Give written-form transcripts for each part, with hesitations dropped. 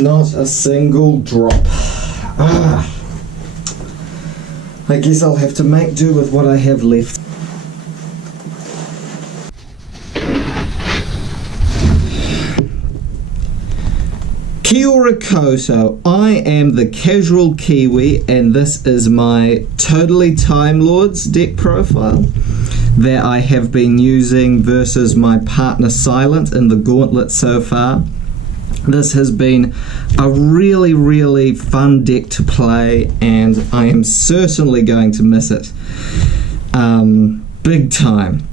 Not a single drop. I guess I'll have to make do with what I have left. Kia ora koutou, I am the Casual Kiwi and this is my Toadally Timelords deck profile that I have been using versus my partner Silent in the Gauntlet so far. This has been a really fun deck to play and I am certainly going to miss it big time.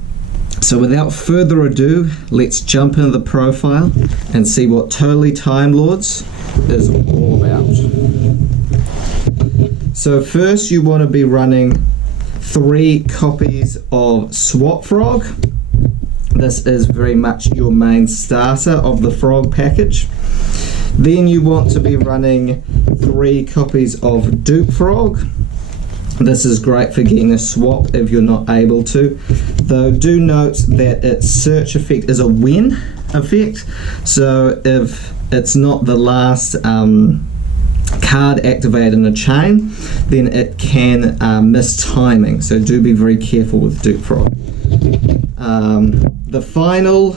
So without further ado, let's jump into the profile and see what Toadally Timelords is all about. So first you want to be running 3 copies of Swap Frog. This is very much your main starter of the frog package. Then you want to be running 3 copies of Dupe Frog. This is great for getting a swap if you're not able to, though do note that its search effect is a when effect, so if it's not the last card activated in a chain, then it can miss timing, so do be very careful with Dupe Frog. The final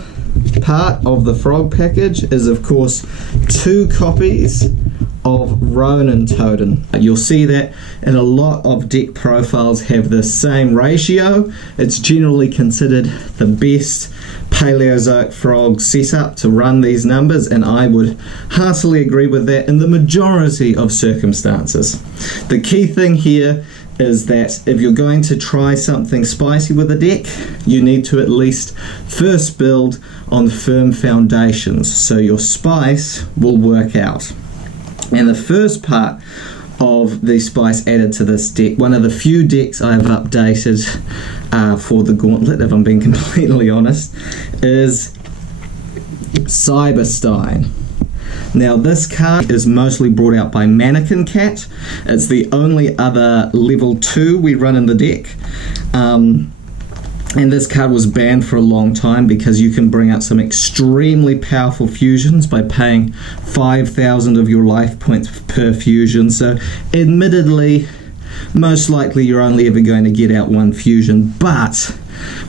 part of the frog package is of course 2 copies of Ronintoadin. You'll see that in a lot of deck profiles have the same ratio. It's generally considered the best Paleozoic frog setup to run these numbers, and I would heartily agree with that in the majority of circumstances. The key thing here is that if you're going to try something spicy with a deck, you need to at least first build on firm foundations so your spice will work out. And the first part of the spice added to this deck, one of the few decks I have updated for the Gauntlet, if I'm being completely honest, is Cyber-Stein. Now this card is mostly brought out by Mannequin Cat. It's the only other level 2 we run in the deck. And this card was banned for a long time because you can bring out some extremely powerful fusions by paying 5,000 of your life points per fusion. So admittedly, most likely you're only ever going to get out 1 fusion, but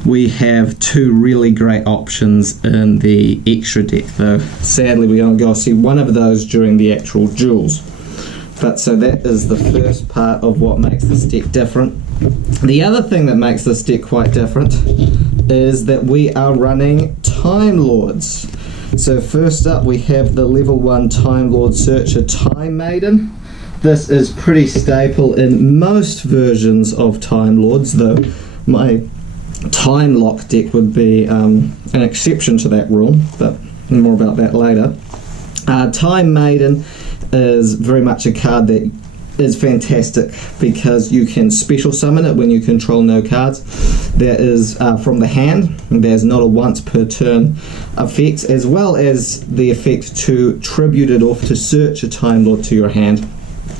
we have 2 really great options in the extra deck, though sadly we're going to go see one of those during the actual duels. But so that is the first part of what makes this deck different. The other thing that makes this deck quite different is that we are running Timelords. So first up we have the level 1 Timelord Searcher Time Maiden. This is pretty staple in most versions of Timelords, though my Time Lock deck would be an exception to that rule, but more about that later. Time Maiden is very much a card that is fantastic because you can special summon it when you control no cards. There is from the hand, there's not a once per turn effect, as well as the effect to tribute it off to search a Time Lord to your hand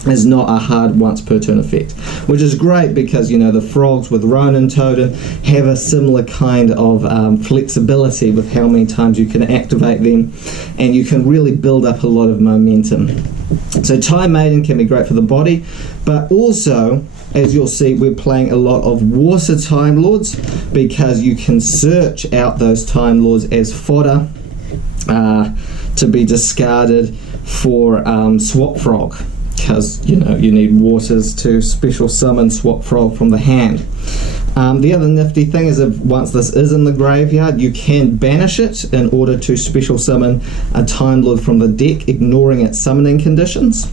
is not a hard once per turn effect, which is great because, you know, the frogs with Ronintoadin have a similar kind of flexibility with how many times you can activate them, and you can really build up a lot of momentum. So Time Maiden can be great for the body, but also, as you'll see, we're playing a lot of water Time Lords because you can search out those Time Lords as fodder to be discarded for Swap Frog, because you know you need waters to special summon Swap Frog from the hand. The other nifty thing is if once this is in the graveyard, you can banish it in order to special summon a Time Lord from the deck, ignoring its summoning conditions.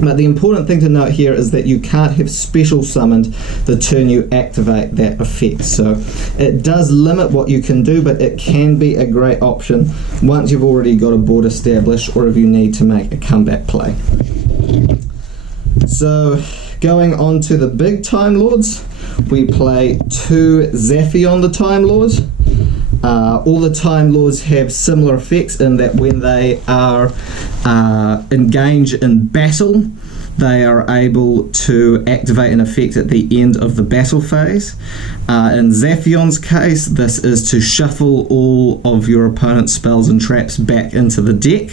But the important thing to note here is that you can't have special summoned the turn you activate that effect. So it does limit what you can do, but it can be a great option once you've already got a board established or if you need to make a comeback play. So going on to the big Time Lords, we play 2 Zaphion the Time Lords. All the Time Lords have similar effects in that when they are engaged in battle, they are able to activate an effect at the end of the battle phase. In Zaphion's case, this is to shuffle all of your opponent's spells and traps back into the deck.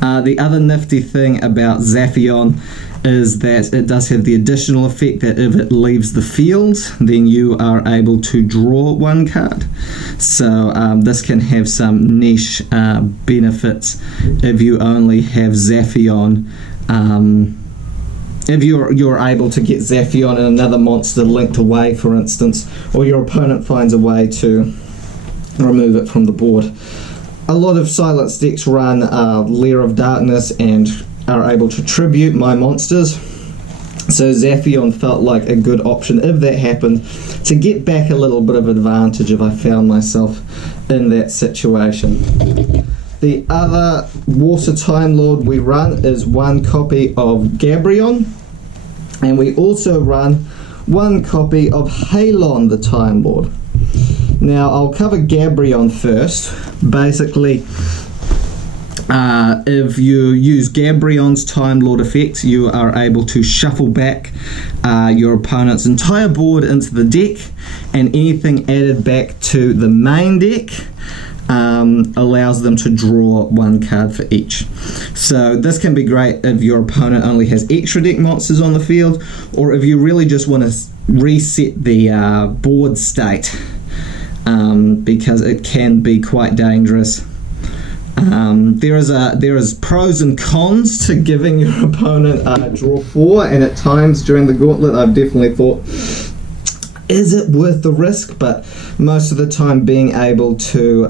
The other nifty thing about Zaphion is that it does have the additional effect that if it leaves the field, then you are able to draw one card. So this can have some niche benefits if you only have Zaphion. If you're able to get Zaphion and another monster linked away, for instance, or your opponent finds a way to remove it from the board. A lot of Silence decks run Lair of Darkness and are able to tribute my monsters, so Zaphion felt like a good option if that happened, to get back a little bit of advantage if I found myself in that situation. The other Water Time Lord we run is one copy of Gabrion, and we also run one copy of Hailon the Time Lord. Now I'll cover Gabrion first. Basically, if you use Gabrion's Time Lord effect, you are able to shuffle back your opponent's entire board into the deck, and anything added back to the main deck allows them to draw one card for each. So this can be great if your opponent only has extra deck monsters on the field, or if you really just want to reset the board state, because it can be quite dangerous. There is pros and cons to giving your opponent draw 4, and at times during the Gauntlet I've definitely thought, is it worth the risk? But most of the time, being able to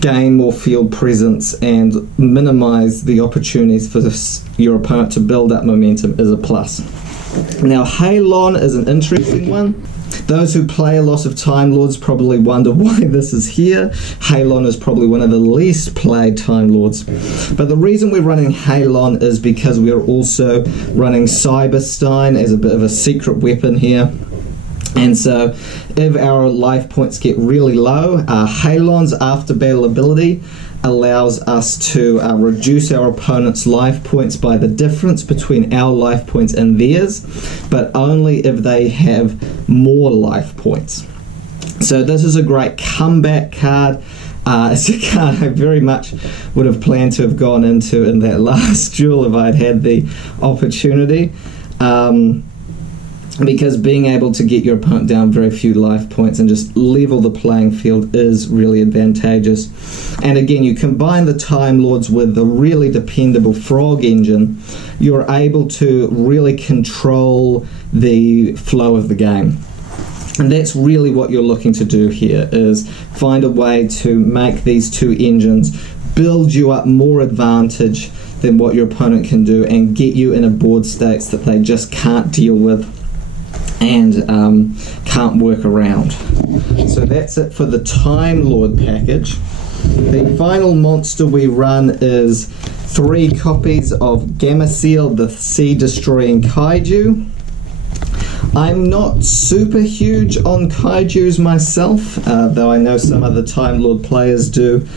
gain more field presence and minimize the opportunities for your opponent to build up momentum is a plus. Now Hailon is an interesting one. Those who play a lot of Time Lords probably wonder why this is here. Hailon is probably one of the least played Time Lords. But the reason we're running Hailon is because we're also running Cyber-Stein as a bit of a secret weapon here. And so if our life points get really low, Hailon's after battle ability allows us to reduce our opponent's life points by the difference between our life points and theirs, but only if they have more life points. So this is a great comeback card. It's a card I very much would have planned to have gone into in that last duel if I'd had the opportunity. Because being able to get your opponent down very few life points and just level the playing field is really advantageous. And again, you combine the Time Lords with the really dependable Frog engine, you're able to really control the flow of the game. And that's really what you're looking to do here, is find a way to make these two engines build you up more advantage than what your opponent can do, and get you in a board states that they just can't deal with and can't work around. So that's it for the Time Lord package. The final monster we run is 3 copies of Gamaciel, the Sea Destroying Kaiju. I'm not super huge on Kaijus myself, though I know some other Time Lord players do.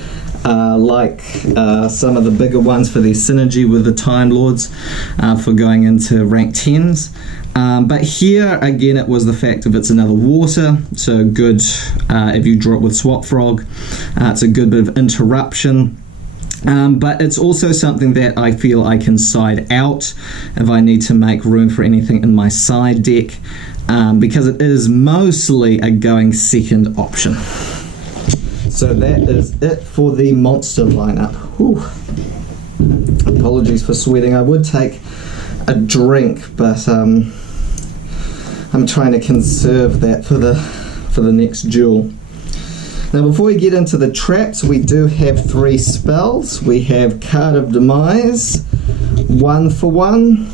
Like some of the bigger ones for their synergy with the Time Lords for going into rank 10s. But here again it was the fact of it's another water, so good if you draw it with Swap Frog. It's a good bit of interruption. But it's also something that I feel I can side out if I need to make room for anything in my side deck, because it is mostly a going second option. So that is it for the monster lineup. Whew. Apologies for sweating. I would take a drink, but I'm trying to conserve that for the next duel. Now before we get into the traps, we do have 3 spells. We have Card of Demise, 1 for 1,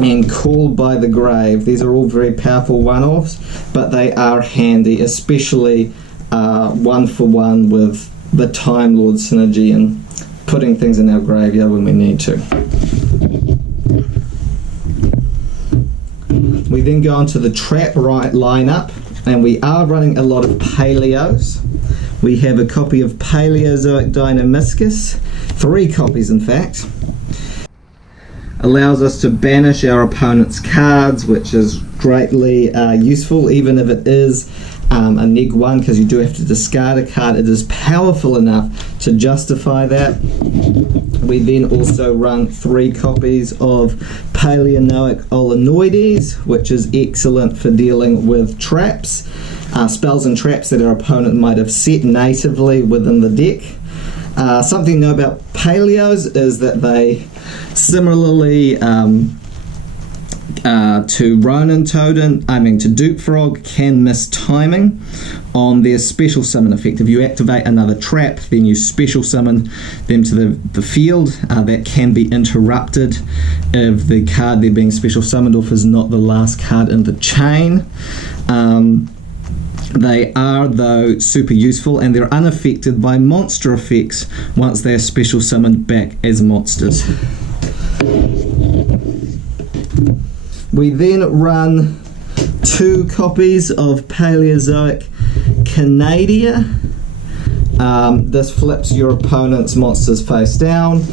and Called by the Grave. These are all very powerful one-offs, but they are handy, especially 1 for 1 with the Time Lord synergy and putting things in our graveyard when we need to. We then go into the trap lineup, and we are running a lot of Paleos. We have a copy of Paleozoic Dinomischus, 3 copies in fact. Allows us to banish our opponent's cards, which is greatly useful, even if it is a neg 1 because you do have to discard a card. It is powerful enough to justify that. We then also run 3 copies of Paleozoic Olenoides, which is excellent for dealing with traps, spells and traps that our opponent might have set natively within the deck. Something to know about Paleos is that they, similarly to Ronintoadin, to Dupe Frog, can miss timing on their special summon effect. If you activate another trap, then you special summon them to the field. That can be interrupted if the card they're being special summoned off is not the last card in the chain. They are, though, super useful, and they're unaffected by monster effects once they're special summoned back as monsters. We then run 2 copies of Paleozoic Canadia. This flips your opponent's monsters face down.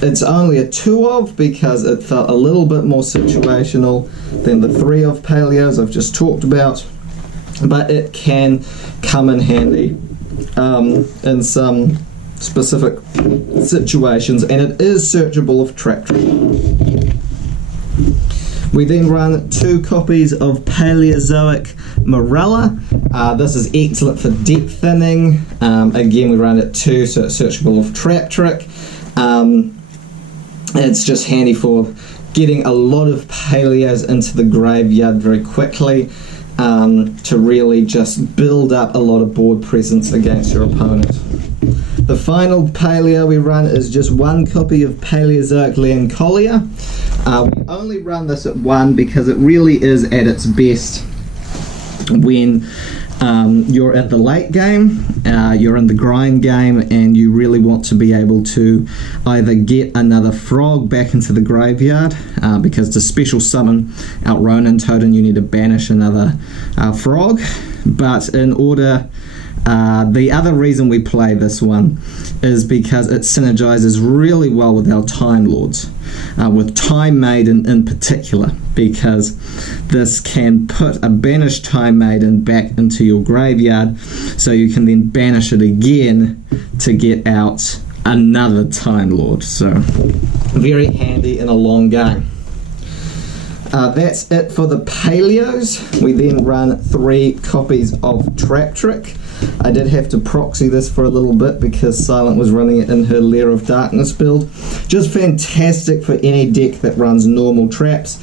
It's only a 2 of because it felt a little bit more situational than the 3 of Paleos I've just talked about, but it can come in handy in some specific situations, and it is searchable of trap. We then run 2 copies of Paleozoic Marrella. This is excellent for deck thinning. Again, we run it 2, so it's searchable of trap trick. It's just handy for getting a lot of Paleos into the graveyard very quickly, to really just build up a lot of board presence against your opponent. The final Paleo we run is just 1 copy of Paleozoic Leancholia. We only run this at 1 because it really is at its best when you're at the late game, you're in the grind game, and you really want to be able to either get another frog back into the graveyard, because to special summon out Ronintoadin you need to banish another frog. But in order, the other reason we play this one is because it synergizes really well with our Timelords, with Time Maiden in particular, because this can put a banished Time Maiden back into your graveyard, so you can then banish it again to get out another Timelord. So very handy in a long game. That's it for the Paleos. We then run 3 copies of Trap Trick. I did have to proxy this for a little bit because Silent was running it in her Lair of Darkness build. Just fantastic for any deck that runs normal traps.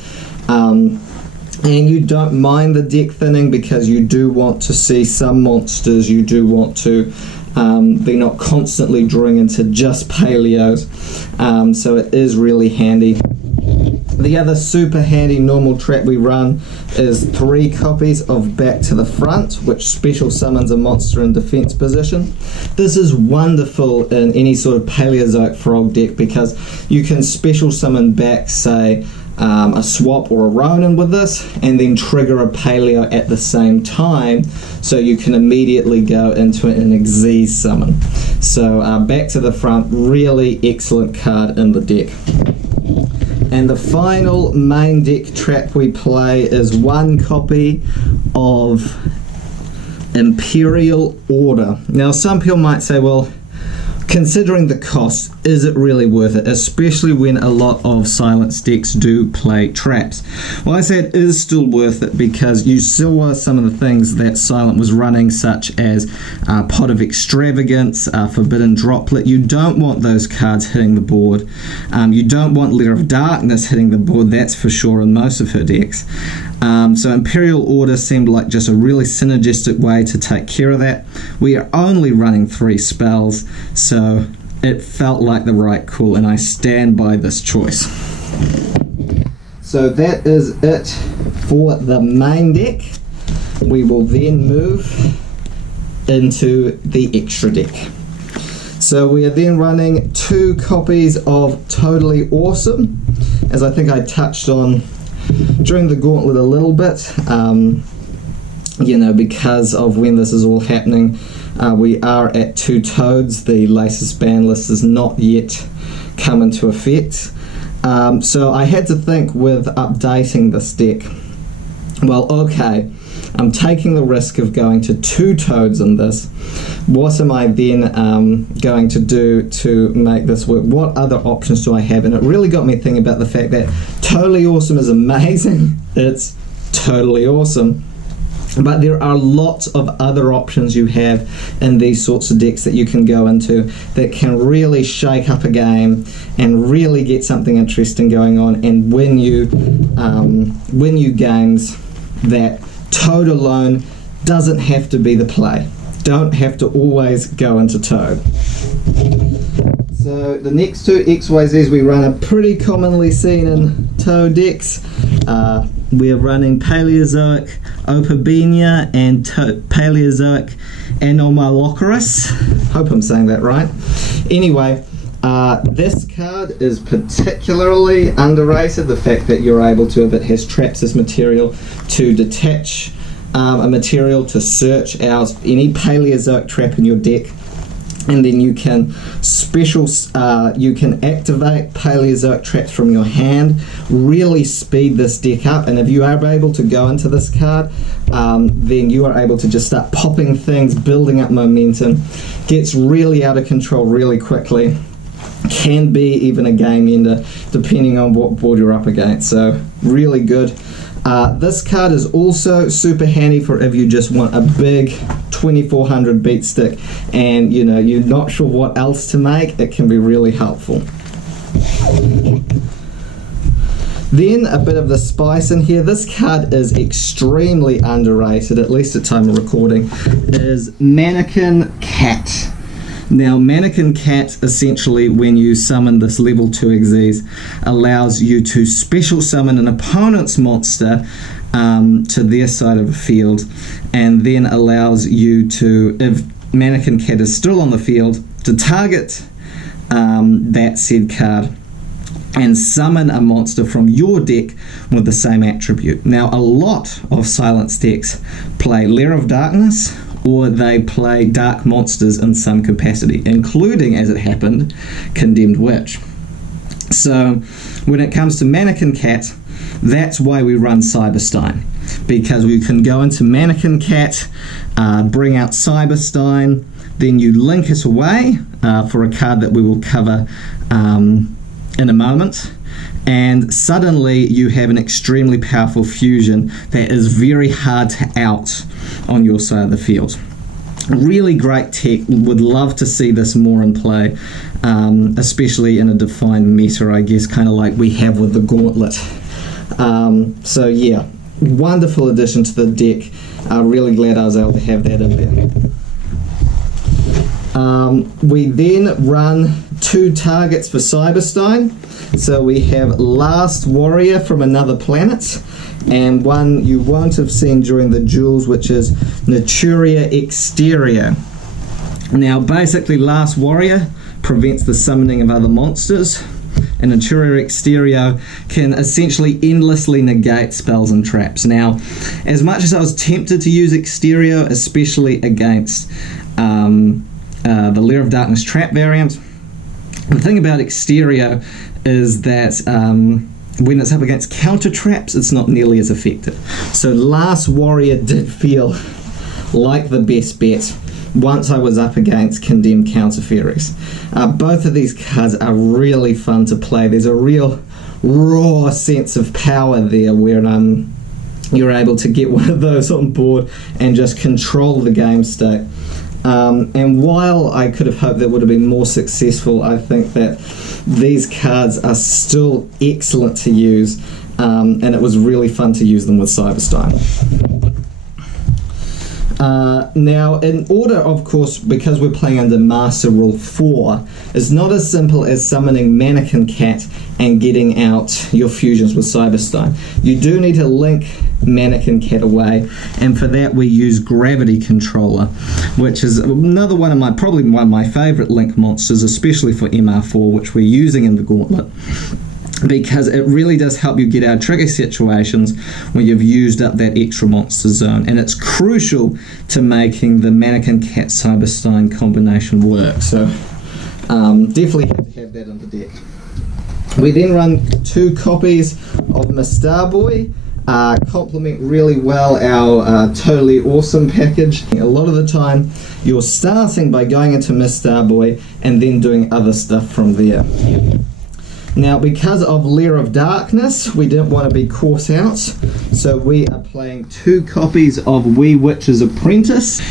And you don't mind the deck thinning because you do want to see some monsters, you do want to be not constantly drawing into just Paleos. So it is really handy. The other super handy normal trap we run is 3 copies of Back to the Front, which special summons a monster in defense position. This is wonderful in any sort of Paleozoic Frog deck because you can special summon back, say, a swap or a Ronin with this, and then trigger a Paleo at the same time, so you can immediately go into an Xyz summon. So Back to the Front, really excellent card in the deck. And the final main deck trap we play is 1 copy of Imperial Order. Now some people might say, well, considering the cost, is it really worth it? Especially when a lot of Silence decks do play traps. Well, I say it is still worth it because you saw some of the things that Silent was running, such as Pot of Extravagance, Forbidden Droplet. You don't want those cards hitting the board. You don't want Letter of Darkness hitting the board, that's for sure, in most of her decks. So Imperial Order seemed like just a really synergistic way to take care of that. We are only running 3 spells, so it felt like the right call, and I stand by this choice. So that is it for the main deck. We will then move into the extra deck. So we are then running 2 copies of Toadally Awesome, as I think I touched on during the Gauntlet a little bit, because of when this is all happening. We are at 2 Toads. The Laces ban list has not yet come into effect. So I had to think with updating this deck, well, okay, I'm taking the risk of going to 2 toads in this. What am I then going to do to make this work? What other options do I have? And it really got me thinking about the fact that Toadally Awesome is amazing. It's totally awesome. But there are lots of other options you have in these sorts of decks that you can go into that can really shake up a game and really get something interesting going on and win you games. That Toad alone doesn't have to be the play. Don't have to always go into Toad. So the next 2 XYZs we run are pretty commonly seen in Toad decks. We're running Paleozoic Opabina and Paleozoic Anomalocaris. Hope I'm saying that right. Anyway, this card is particularly underrated. The fact that you're able to, if it has traps this material, to detach a material to search out any Paleozoic trap in your deck. And then you can you can activate Paleozoic traps from your hand, really speed this deck up. And if you are able to go into this card, then you are able to just start popping things, building up momentum. Gets really out of control really quickly. Can be even a game ender, depending on what board you're up against. So really good. This card is also super handy for if you just want a big 2400 beat stick and you're not sure what else to make. It can be really helpful. Then a bit of the spice in here. This card is extremely underrated, at least at time of recording, is Mannequin Cat. Now, Mannequin Cat, essentially, when you summon this level 2 Xyz, allows you to special summon an opponent's monster to their side of the field, and then allows you to, if Mannequin Cat is still on the field, to target that said card and summon a monster from your deck with the same attribute. Now, a lot of Silence decks play Lair of Darkness, or they play dark monsters in some capacity, including, as it happened, Condemned Witch. So when it comes to Mannequin Cat, that's why we run Cyber-Stein, because we can go into Mannequin Cat, bring out Cyber-Stein, then you link it away for a card that we will cover in a moment, and suddenly you have an extremely powerful fusion that is very hard to out on your side of the field. Really great tech. Would love to see this more in play, especially in a defined meta, I guess, kind of like we have with the Gauntlet. So yeah, wonderful addition to the deck. Really glad I was able to have that in there. We then run 2 targets for Cyber-Stein. So we have Last Warrior from Another Planet, and one you won't have seen during the duels, which is Naturia Exterio. Now basically Last Warrior prevents the summoning of other monsters, and Naturia Exterio can essentially endlessly negate spells and traps. Now, as much as I was tempted to use Exterio, especially against the Lair of Darkness trap variant, the thing about Exterio is that when it's up against counter traps, it's not nearly as effective. So Last Warrior did feel like the best bet once I was up against Condemned Counter Fairies. Both of these cards are really fun to play. There's a real raw sense of power there where you're able to get one of those on board and just control the game state. And while I could have hoped that would have been more successful, I think that these cards are still excellent to use, and it was really fun to use them with Cyber-Stein. Now, in order, of course, because we're playing under Master Rule 4, it's not as simple as summoning Mannequin Cat and getting out your fusions with Cyber-Stein. You do need to link Mannequin Cat away, and for that we use Gravity Controller, which is another one of my, probably one of my favourite link monsters, especially for MR4, which we're using in the Gauntlet, because it really does help you get out of tricky situations when you've used up that extra monster zone, and it's crucial to making the Mannequin Cat Cyber-Stein combination work. So definitely have to have that in the deck. We then run 2 copies of Mistar Boy. complement really well our Totally Awesome package. A lot of the time you're starting by going into Miss Starboy and then doing other stuff from there. Now, because of Lair of Darkness, we didn't want to be caught out, so we are playing 2 copies of Wee Witch's Apprentice.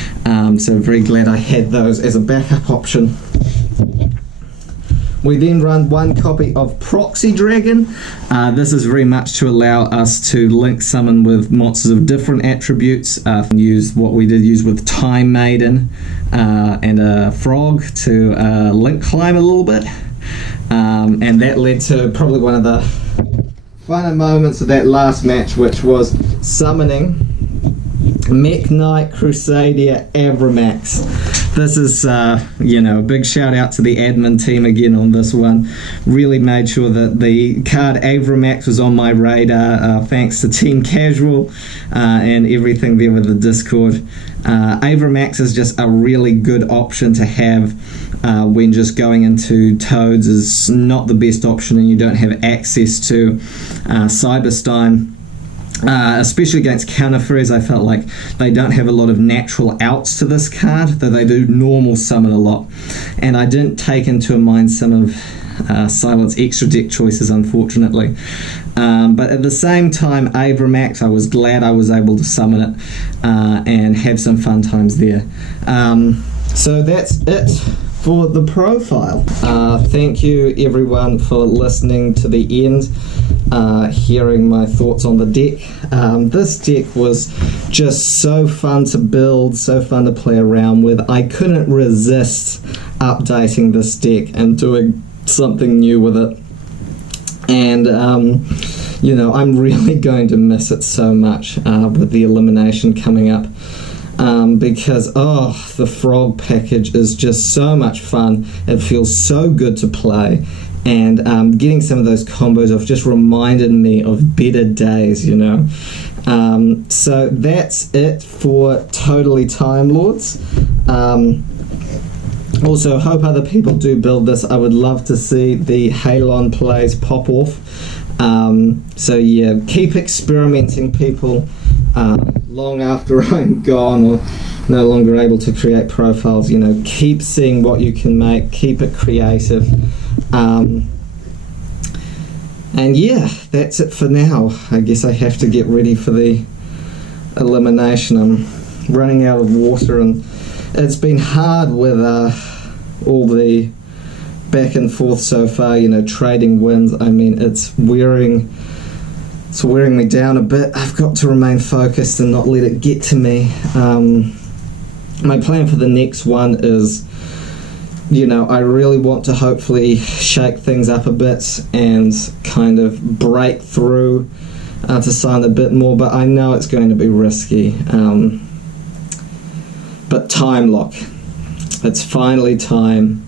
So very glad I had those as a backup option. We then run 1 copy of Proxy Dragon. This is very much to allow us to link summon with monsters of different attributes. Use what we did use with Time Maiden and a frog to link climb a little bit. And that led to probably one of the funner moments of that last match, which was summoning Mech Knight Crusadia Avramax. This is, you know, a big shout out to the admin team again on this one. Really made sure that the card Avramax was on my radar, thanks to Team Casual and everything there with the Discord. Avramax is just a really good option to have when just going into Toads is not the best option and you don't have access to Cyber-Stein. Especially against counter-threes, I felt like they don't have a lot of natural outs to this card, though they do normal summon a lot. And I didn't take into mind some of Silent's extra deck choices, unfortunately. But at the same time, Avramax, I was glad I was able to summon it and have some fun times there. So that's it for the profile. Thank you everyone for listening to the end, hearing my thoughts on the deck. This deck was just so fun to build, so fun to play around with. I couldn't resist updating this deck and doing something new with it. And you know, I'm really going to miss it so much with the elimination coming up. Because the frog package is just so much fun. It feels so good to play, and getting some of those combos off just reminded me of better days, you know. So that's it for Toadally Timelords. Also, hope other people do build this. I would love to see the Hailon plays pop off. So yeah, keep experimenting, people. Long after I'm gone or no longer able to create profiles, you know, keep seeing what you can make, keep it creative. And yeah, that's it for now. I guess I have to get ready for the elimination. I'm running out of water and it's been hard with all the back and forth so far, you know, trading wins. I mean, it's wearing me down a bit. I've got to remain focused and not let it get to me. My plan for the next one is, you know, I really want to hopefully shake things up a bit and kind of break through to sign a bit more, but I know it's going to be risky. But time lock. It's finally time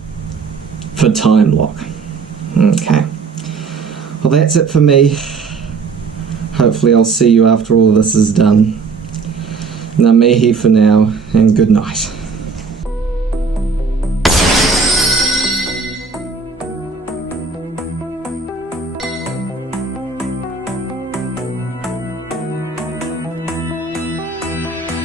for time lock. Okay. Well, that's it for me. Hopefully I'll see you after all of this is done. Ngā mihi for now, and good night.